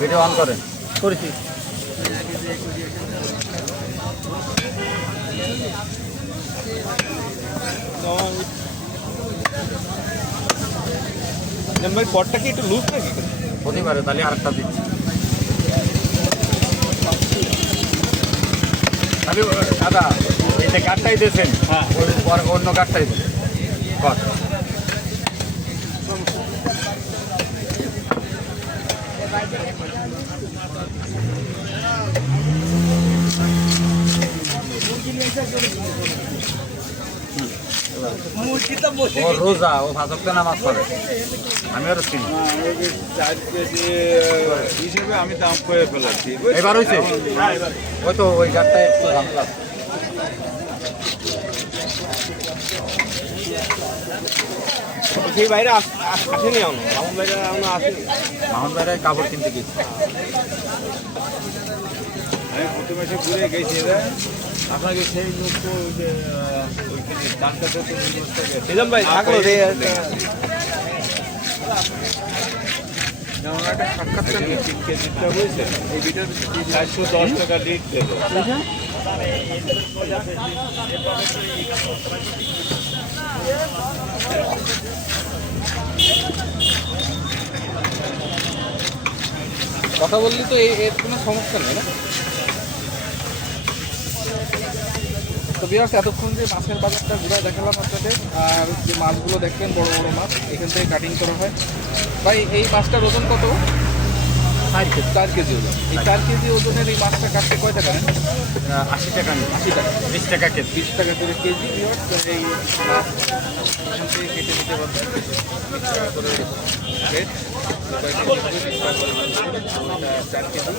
Video on করেন। করেছি। ভাই পটটা কি একটু লুজ নাকি? হতে পারে, তাহলে আরেকটা দিচ্ছি। তাহলে দাদা এই যে কাঠটাই দিয়েছেন, হ্যাঁ অন্য কাঠটাই দেন কট। ও রোজা, ও ভাজকতে নামাজ পড়ে, আমি ওর চিনি। 4 কেজি হিসেবে আমি দাম করে ফেলাচ্ছি। এবার হয়েছে ওই তো ওই গাছটা একটু দাম প্লাস। সেই বাইরে আসেনি এখন, মামুন বাইরে এখন আসেনি। মামুন বাইরে কাপড় কিনতে গেছি। আমি প্রথমে এসে ঘুরে গেছি এরা আপনাকে সেই লোক তো ওই যে ওইখানে দামটা তো নিলাম ভাই থাকলো রে। একটা সাক্ষাৎকার কেজিটা বুঝছে এই ভিডিও 410 টাকা লিট দেবো। কথা বললি তো এর কোনো সমস্যা নেই না? তো বিয়ার্স, এতক্ষণ যে মাছের বাজারটা ঘুরে দেখালাম আপনাদের, আর যে মাছগুলো দেখলেন বড় বড় মাছ এখান থেকে কাটিং করা হয়। ভাই এই মাছটার ওজন কত? 4 কেজি ওজন। এই 4 কেজি ওজনের এই মাছটা কাটতে কয় টাকা নেন? 80 টাকা, 80 টাকা, 20 টাকা কেজি। 20 টাকা করে কেজি। বিয়ার্স, এই মাছ এখান থেকে কেটে নিতে পারবেন 20 টাকা করে রেট। 4 কেজি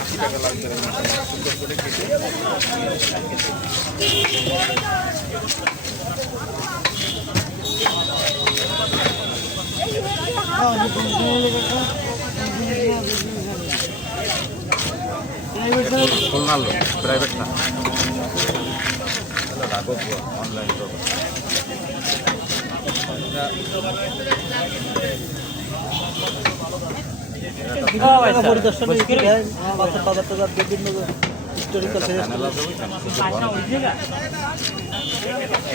80 টাকা লাগবে। সুন্দর করে কেটে খুলনা লোক, প্রাইভেট না, রাখো অনলাইন তো।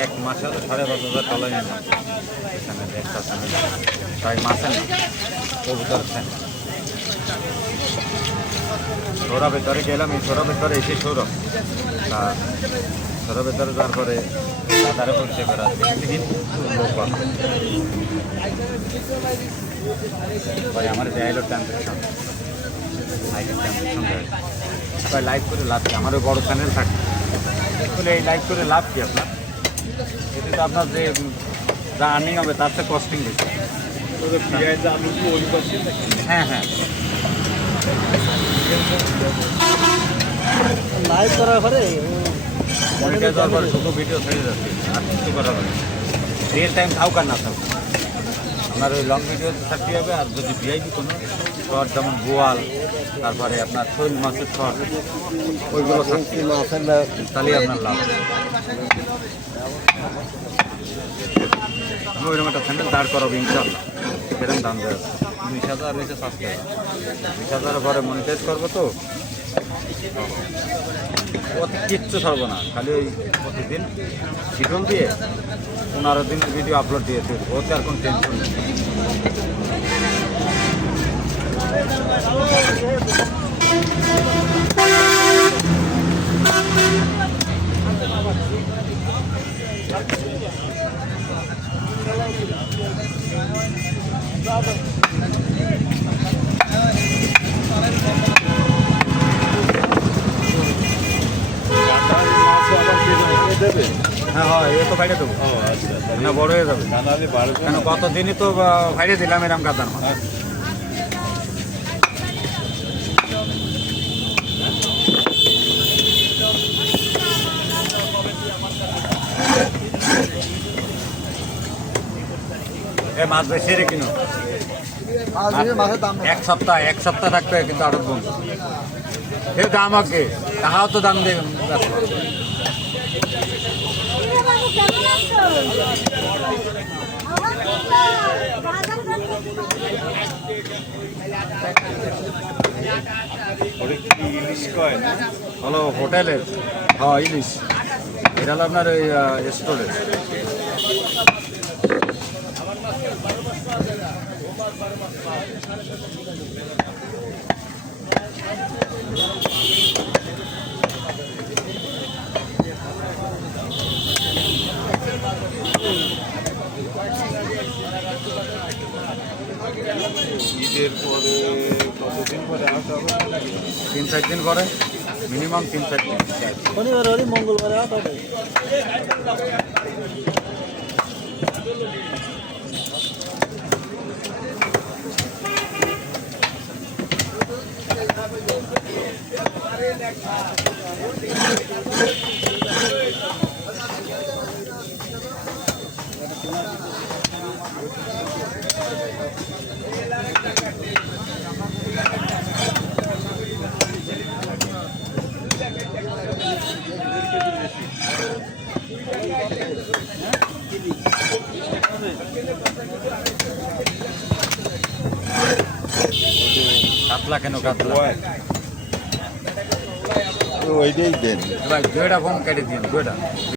এক মাসে 5,500 তলায় নিলাম এখানে একটা চ্যানেল, তাই মাসে না কবুতর চ্যানেল। সৌরভ ভেতরে গেলাম, এই সৌরভ ভেতরে এসে সৌরভ তা সৌরভ ভেতরে তারপরে তাদের করতে পারা লোক ভাই আমার দেয়াইল ট্রানজেকশন লাইভের ট্রানজেকশন দেয় ভাই। লাইভ করে লাভ কি? আমারও বড় চ্যানেল থাকে, আসলে এই লাইভ করে লাভ কি আপনার? এতে তো আপনার যে যা আর্নিং হবে তার চেয়ে কস্টিং বেশি। হ্যাঁ হ্যাঁ, লাইভ করার পরে মনিটাইজ হওয়ার পরে শুধু ভিডিও ছেড়ে যাচ্ছে, আর কিছু করা হবে রিয়েল টাইম থাকুক আর না থাকুক। আপনার ওই লং ভিডিও থাকতে হবে, আর যদি ভিআইপি কোনো শর্ট যেমন বোয়াল, তারপরে আপনার শৈল মাছের শর্ট, ওইগুলো থাকছে তাহলে আপনার লাভ। আমি ওইরকম একটা চ্যানেল দাঁড় করাবো ইনশাল্লাহ, সেরকম দাম দেওয়া 20,000 রয়েছে সাবস্ক্রাইব, 20,000 পরে মনিটাইজ করবো তো অতি কিচ্ছু ছাড়বো না, খালি ওই প্রতিদিন শিডিউল দিয়ে 15 দিনের ভিডিও আপলোড দিয়ে দেবো, ওতে আর কোনো টেনশন নেই। হ্যাঁ হয়, এ তো বাইরে দেবো না, বড় হয়ে যাবে কেন? কতদিনই তো বাইরে দিলাম এরকম কাতার মাছ। এ মাছ বেশি রে কিনো, এক সপ্তাহ থাকতে কিন্তু আরো বন্ধু এর দাম আগে তাহাও তো দাম দেবেন। ওটা কি ইলিশ কয় না? হলো হোটেলের, হ্যাঁ ইলিশ। এটা হলো আপনার ওই স্টোরের। ঈদের পরে কতদিন পরে আসতে হবে নাকি? 3-4 দিন পরে, মিনিমাম 3-4 দিন। শনিবার হলে মঙ্গলবারে আসা হবে। কাতলা কেন কাতলা? ওইটাই দেন। ভাই 2টা কম কেটে দিন, 2টা।